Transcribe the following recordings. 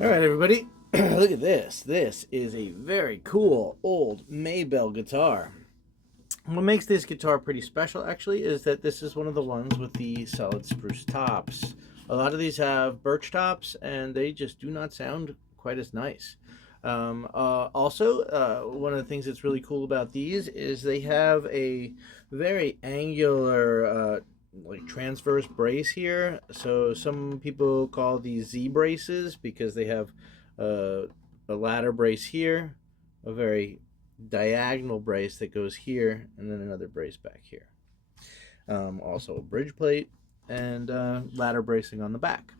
All right, everybody, look at this. This is a very cool old Maybell guitar. What makes this guitar pretty special, actually, is that this is one of the ones with the solid spruce tops. A lot of these have birch tops, and they just do not sound quite as nice. Also, one of the things that's really cool about these is they have a very angular like transverse brace here. So some people call these Z braces because they have uh, a ladder brace here, a very diagonal brace that goes here, and then another brace back here. Also a bridge plate and ladder bracing on the back.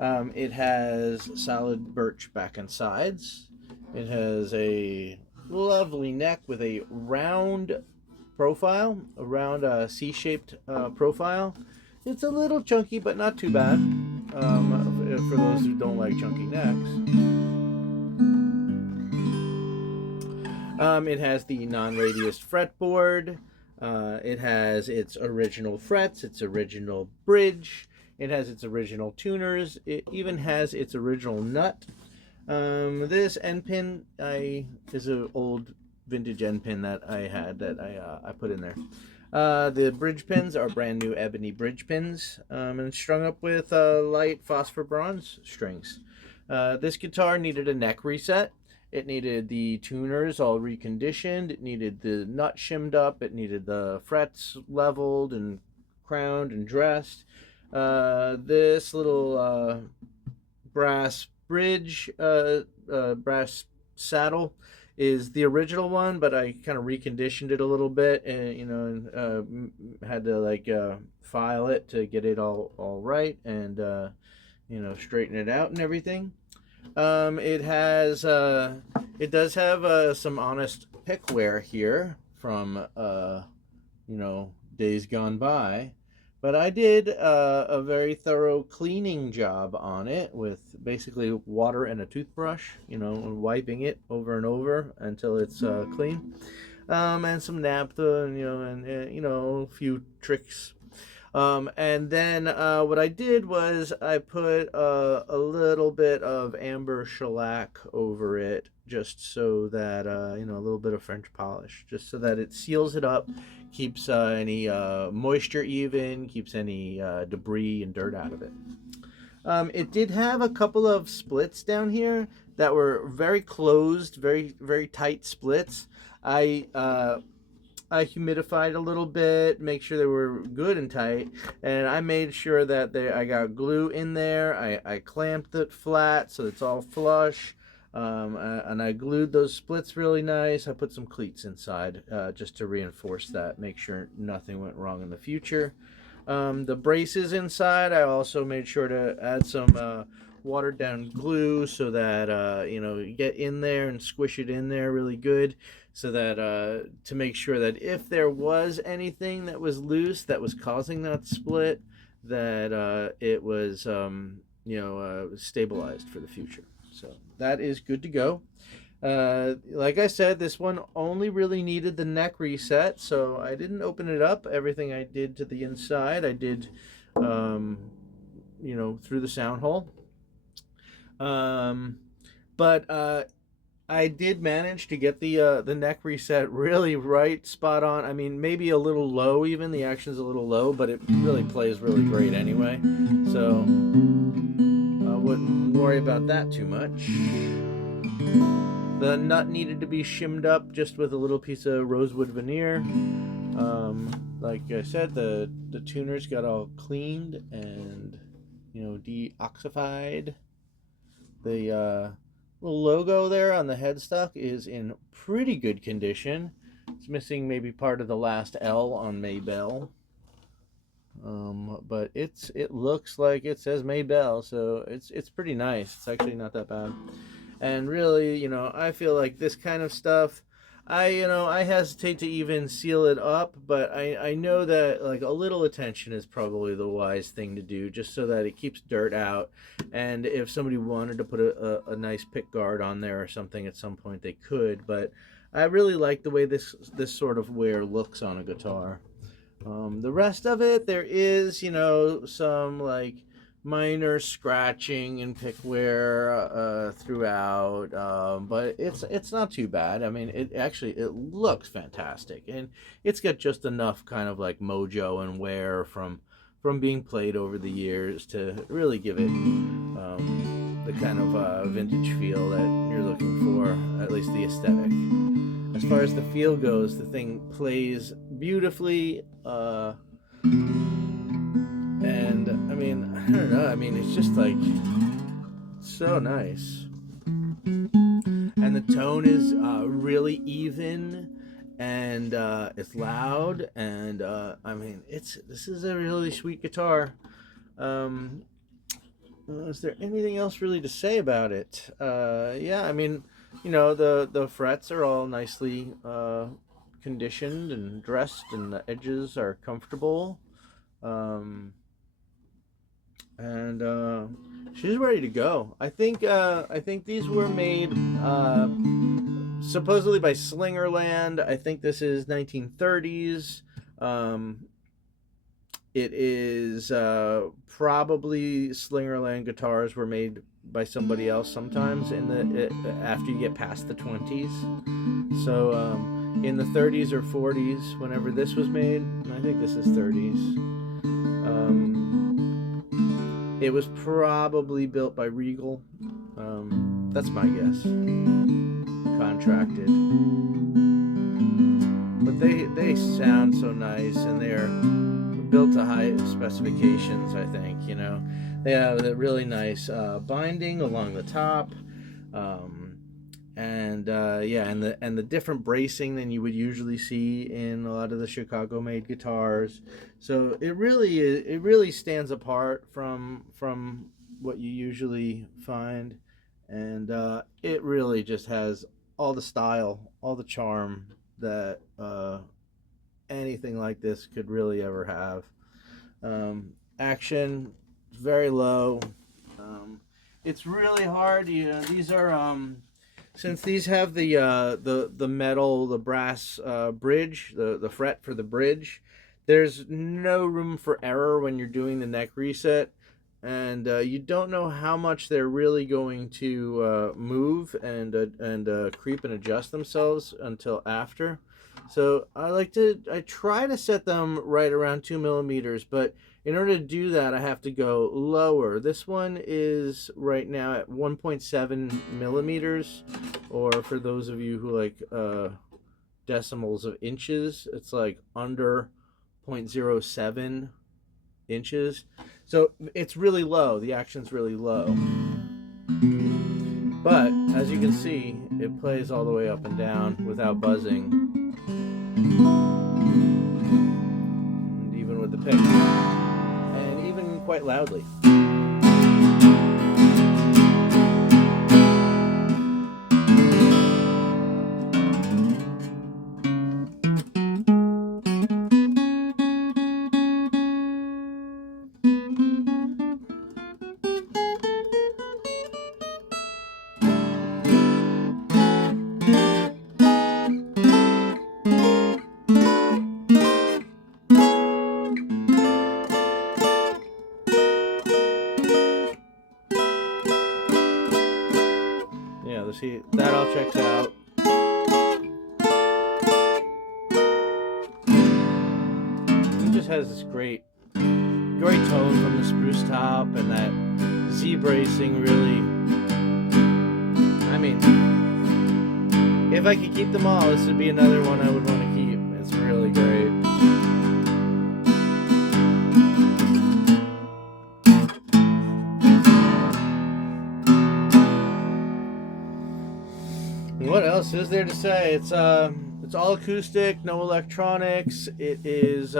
It has solid birch back and sides. It has a lovely neck with a round profile, a round C-shaped profile. It's a little chunky, but not too bad for those who don't like chunky necks. It has the non-radius fretboard. It has its original frets, its original bridge. It has its original tuners. It even has its original nut. This end pin is an old vintage end pin that I had that I put in there. The bridge pins are brand new ebony bridge pins and strung up with light phosphor bronze strings. This guitar needed a neck reset. It needed the tuners all reconditioned. It needed the nut shimmed up. It needed the frets leveled and crowned and dressed. This little brass bridge, brass saddle is the original one, but I kind of reconditioned it a little bit, and had to like file it to get it all right, and straighten it out and everything. It does have some honest pick wear here from days gone by, but I did a very thorough cleaning job on it with basically water and a toothbrush, wiping it over and over until it's clean, and some naphtha, and a few tricks. And then what I did was I put a little bit of amber shellac over it, just so that a little bit of French polish, just so that it seals it up, keeps any moisture even, keeps any debris and dirt out of it. It did have a couple of splits down here that were very closed, very very tight splits. I humidified a little bit, make sure they were good and tight, and I made sure that I got glue in there. I clamped it flat so it's all flush, and I glued those splits really nice. I put some cleats inside just to reinforce that, make sure nothing went wrong in the future. The braces inside, I also made sure to add some watered down glue so that you get in there and squish it in there really good, so that to make sure that if there was anything that was loose that was causing that split, that it was stabilized for the future. So that is good to go. Like I said, this one only really needed the neck reset, so I didn't open it up. Everything I did to the inside, I did, through the sound hole. But I did manage to get the neck reset really right, spot on. I mean, maybe a little low even. The action's a little low, but it really plays really great anyway. So I wouldn't worry about that too much. The nut needed to be shimmed up just with a little piece of rosewood veneer. Like I said, the tuners got all cleaned and deoxified. The little logo there on the headstock is in pretty good condition. It's missing maybe part of the last L on Maybell. But it looks like it says Maybell, so it's pretty nice. It's actually not that bad. And really, I feel like this kind of stuff, I hesitate to even seal it up, but I know that like a little attention is probably the wise thing to do, just so that it keeps dirt out. And if somebody wanted to put a nice pick guard on there or something at some point, they could. But I really like the way this sort of wear looks on a guitar. The rest of it, there is some like minor scratching and pick wear throughout, but it's not too bad. I mean, it looks fantastic, and it's got just enough kind of like mojo and wear from being played over the years to really give it the kind of vintage feel that you're looking for, at least the aesthetic. As far as the feel goes, the thing plays beautifully, and I mean, I don't know, I mean, it's just like so nice. And the tone is really even, and it's loud, and I mean, this is a really sweet guitar. Is there anything else really to say about it? Yeah, I mean, the frets are all nicely conditioned and dressed, and the edges are comfortable. And she's ready to go. I think these were made supposedly by Slingerland. I think this is 1930s. It is probably Slingerland guitars were made by somebody else sometimes after you get past the 20s. So in the 30s or 40s, whenever this was made, I think this is 30s. It was probably built by Regal. That's my guess. Contracted. But they sound so nice, and they're built to high specifications, I think. They have a really nice binding along the top. and yeah, and the different bracing than you would usually see in a lot of the Chicago-made guitars. So it really stands apart from what you usually find, and it really just has all the style, all the charm that anything like this could really ever have. Action very low. Um, it's really hard. You know, these are since these have the metal, the brass bridge, the fret for the bridge. There's no room for error when you're doing the neck reset, and you don't know how much they're really going to move and creep and adjust themselves until after. So I try to set them right around 2 millimeters, but in order to do that, I have to go lower. This one is right now at 1.7 millimeters, or for those of you who like decimals of inches, it's like under 0.07 inches. So it's really low. The action's really low. But as you can see, it plays all the way up and down without buzzing. And even with the pick. And even quite loudly. Yeah, let's see, that all checks out. It just has this great tone from the spruce top, and that Z bracing really. I mean, if I could keep them all, this would be another one I would want to keep. It's really great. What else is there to say? It's all acoustic, no electronics. It is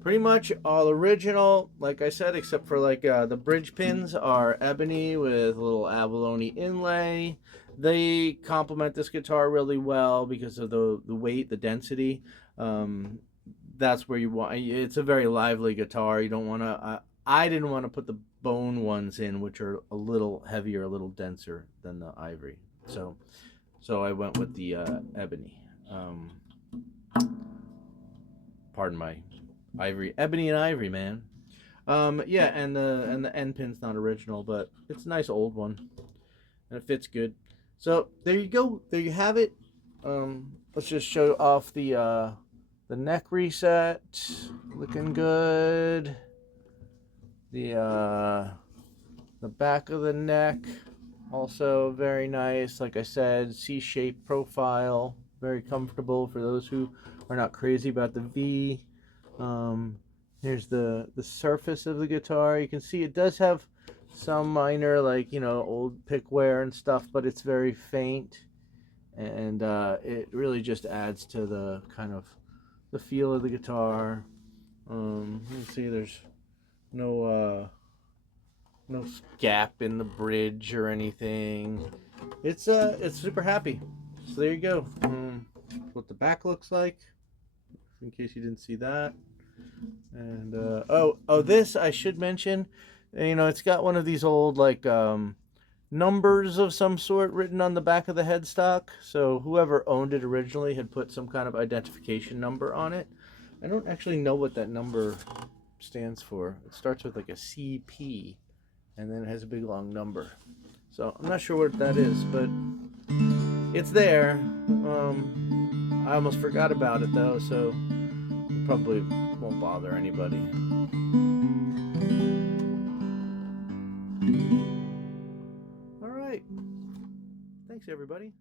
pretty much all original, like I said, except for like the bridge pins are ebony with a little abalone inlay. They complement this guitar really well because of the weight, the density. That's where you want. It's a very lively guitar. You don't want to. I didn't want to put the bone ones in, which are a little heavier, a little denser than the ivory. So I went with the ebony. Pardon my ivory, ebony and ivory, man. Yeah, and the end pin's not original, but it's a nice old one, and it fits good. So there you go. There you have it. Let's just show off the neck reset, looking good. The back of the neck, also very nice. Like I said, C-shaped profile, very comfortable for those who are not crazy about the V. Here's the surface of the guitar. You can see it does have some minor, like, you know, old pick wear and stuff, but it's very faint, and it really just adds to the kind of the feel of the guitar. Let's see, there's no gap in the bridge or anything. It's super happy. So there you go. What the back looks like, in case you didn't see that. And this I should mention. You know, it's got one of these old like numbers of some sort written on the back of the headstock. So whoever owned it originally had put some kind of identification number on it. I don't actually know what that number stands for. It starts with like a CP, and then it has a big long number. So I'm not sure what that is, but it's there. I almost forgot about it though, so it probably won't bother anybody. All right. Thanks, everybody.